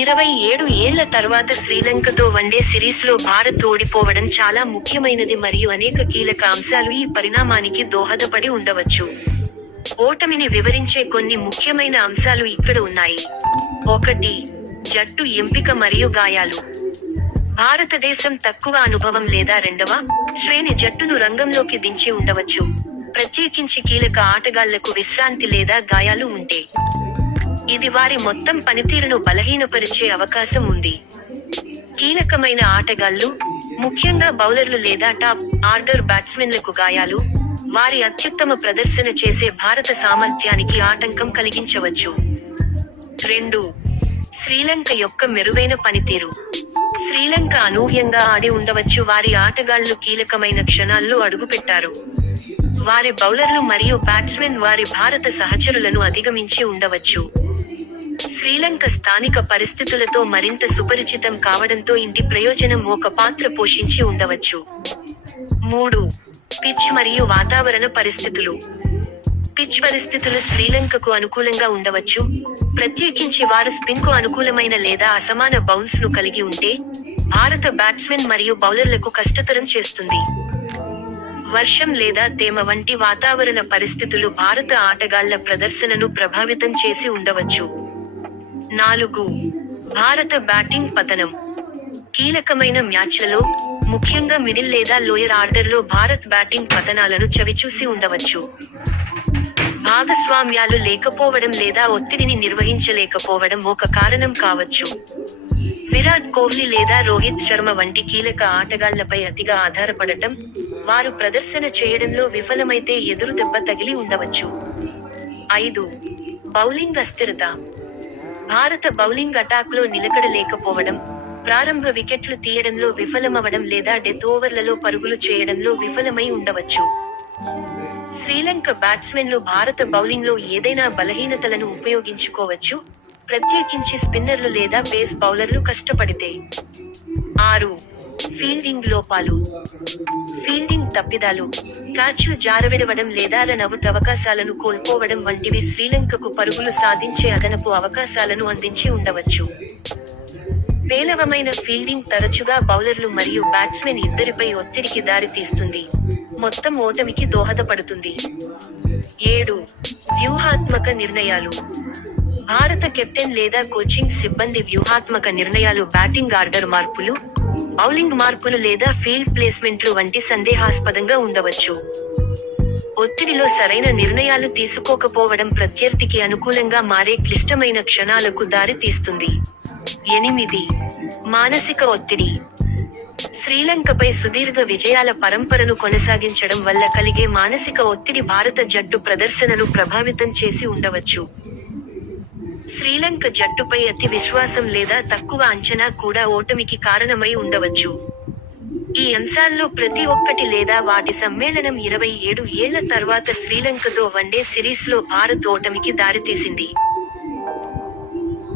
27 ఏళ్ల తర్వాత శ్రీలంకతో వన్డే సిరీస్లో భారత్ ఓడిపోవడం చాలా ముఖ్యమైనది మరియు అనేక కీలక అంశాలు ఈ పరిణామానికి దోహదపడి ఉండవచ్చు. ఓటమిని వివరించే కొన్ని ముఖ్యమైన అంశాలు ఇక్కడ ఉన్నాయి. 1. జట్టు ఎంపిక మరియు గాయాలు. భారతదేశం తక్కువ అనుభవం లేదా రెండవ శ్రేణి జట్టును రంగంలోకి దించి ఉండవచ్చు, ప్రత్యేకించి కీలక ఆటగాళ్లకు విశ్రాంతి లేదా గాయాలు ఉంటే. ఇది వారి మొత్తం పనితీరును బలహీనపరిచే అవకాశం ఉంది. కీలకమైన ఆటగాళ్లు, ముఖ్యంగా బౌలర్లు లేదా టాప్ ఆర్డర్ బ్యాట్స్మెన్లకు గాయాలు, వారి అత్యుత్తమ ప్రదర్శన చేసే భారత సామర్థ్యానికి ఆటంకం కలిగించవచ్చు. 2. శ్రీలంక యొక్క మెరుగైన పనితీరు. శ్రీలంక అనూహ్యంగా ఆడి ఉండవచ్చు. వారి ఆటగాళ్లు కీలకమైన క్షణాల్లో అడుగుపెట్టారు. వారి బౌలర్లు మరియు బ్యాట్స్మెన్ వారి భారత సహచరులను అధిగమించి ఉండవచ్చు. శ్రీలంక స్థానిక పరిస్థితులతో మరింత సుపరిచితం కావడంతో ఇంటి ప్రయోజనం ఒక పాత్ర పోషించి ఉండవచ్చు. 3. పిచ్ మరియు వాతావరణ పరిస్థితులు. పిచ్ పరిస్థితులు శ్రీలంకకు అనుకూలంగా ఉండవచ్చు, ప్రత్యేకించి వారు స్పిన్కు అనుకూలమైన లేదా అసమాన బౌన్స్ ను కలిగి ఉంటే, భారత బ్యాట్స్మెన్ మరియు బౌలర్లకు కష్టతరం చేస్తుంది. వర్షం లేదా తేమ వంటి వాతావరణ పరిస్థితులు భారత ఆటగాళ్ల ప్రదర్శనను ప్రభావితం చేసి ఉండవచ్చు. 4. భారత బ్యాటింగ్ పతనం. కీలకమైన మ్యాచ్లలో, ముఖ్యంగా మిడిల్ లేదా లోయర్ ఆర్డర్లో భారత్ బ్యాటింగ్ పతనాలను చవిచూసి ఉండవచ్చు. భాగస్వామ్యాలు లేకపోవడం లేదా ఒత్తిడిని నిర్వహించలేకపోవడం ఒక కారణం కావచ్చు. విరాట్ కోహ్లీ లేదా రోహిత్ శర్మ వంటి కీలక ఆటగాళ్లపై అతిగా ఆధారపడటం, వారు ప్రదర్శన చేయడంలో విఫలమైతే ఎదురు దెబ్బ తగిలి ఉండవచ్చు. 5. బౌలింగ్ అస్థిరత. భారత బౌలింగ్ అటాక్లో నిలకడ లేకపోవడం, ప్రారంభ వికెట్లు తీయడంలో విఫలమవడం లేదా డెత్ ఓవర్లలో పరుగులు చేయడంలో విఫలమై ఉండవచ్చు. శ్రీలంక బ్యాట్స్మెన్లు భారత బౌలింగ్లో ఏదైనా బలహీనతలను ఉపయోగించుకోవచ్చు, ప్రత్యేకించి స్పిన్నర్లు లేదా పేస్ బౌలర్లు కష్టపడితే. 6. ఫీల్డింగ్ లోపాలు. ఫీల్డింగ్ తప్పిదాలు, క్యాచ్లు జారవిడవడం లేదా రన్అవుట్ అవకాశాలను కోల్పోవడం వంటివి శ్రీలంకకు పరుగులు సాధించే అదనపు అవకాశాలను అందించి ఉండవచ్చు. పేలవమైన ఫీల్డింగ్ తరచుగా బౌలర్లు మరియు బ్యాట్స్మెన్ ఇద్దరిపై ఒత్తిడికి దారితీస్తుంది, మొత్తం ఓటమికి దోహదపడుతుంది. 7. వ్యూహాత్మక నిర్ణయాలు. భారత కెప్టెన్ లేదా కోచింగ్ సిబ్బంది వ్యూహాత్మక నిర్ణయాలు బ్యాటింగ్ ఆర్డర్ మార్పులు, బౌలింగ్ మార్పులు లేదా ఫీల్డ్ ప్లేస్మెంట్లు వంటి సందేహాస్పదంగా ఉండవచ్చు. ఒత్తిడిలో సరైన నిర్ణయాలు తీసుకోకపోవడం ప్రత్యర్థికి అనుకూలంగా మారే క్లిష్టమైన క్షణాలకు దారి తీస్తుంది. 8. మానసిక ఒత్తిడి. శ్రీలంకపై సుదీర్ఘ విజయాల పరంపరను కొనసాగించడం వల్ల కలిగే మానసిక ఒత్తిడి భారత జట్టు ప్రదర్శనను ప్రభావితం చేసి ఉండవచ్చు. శ్రీలంక జట్టుపై అతి విశ్వాసం లేదా తక్కువ అంచనా కూడా ఓటమికి కారణమై ఉండవచ్చు. ఈ అంశాల్లో ప్రతి ఒక్కటి లేదా వాటి సమ్మేళనం 27 ఏళ్ల తర్వాత శ్రీలంకతో వన్డే సిరీస్లో భారత్ ఓటమికి దారితీసింది.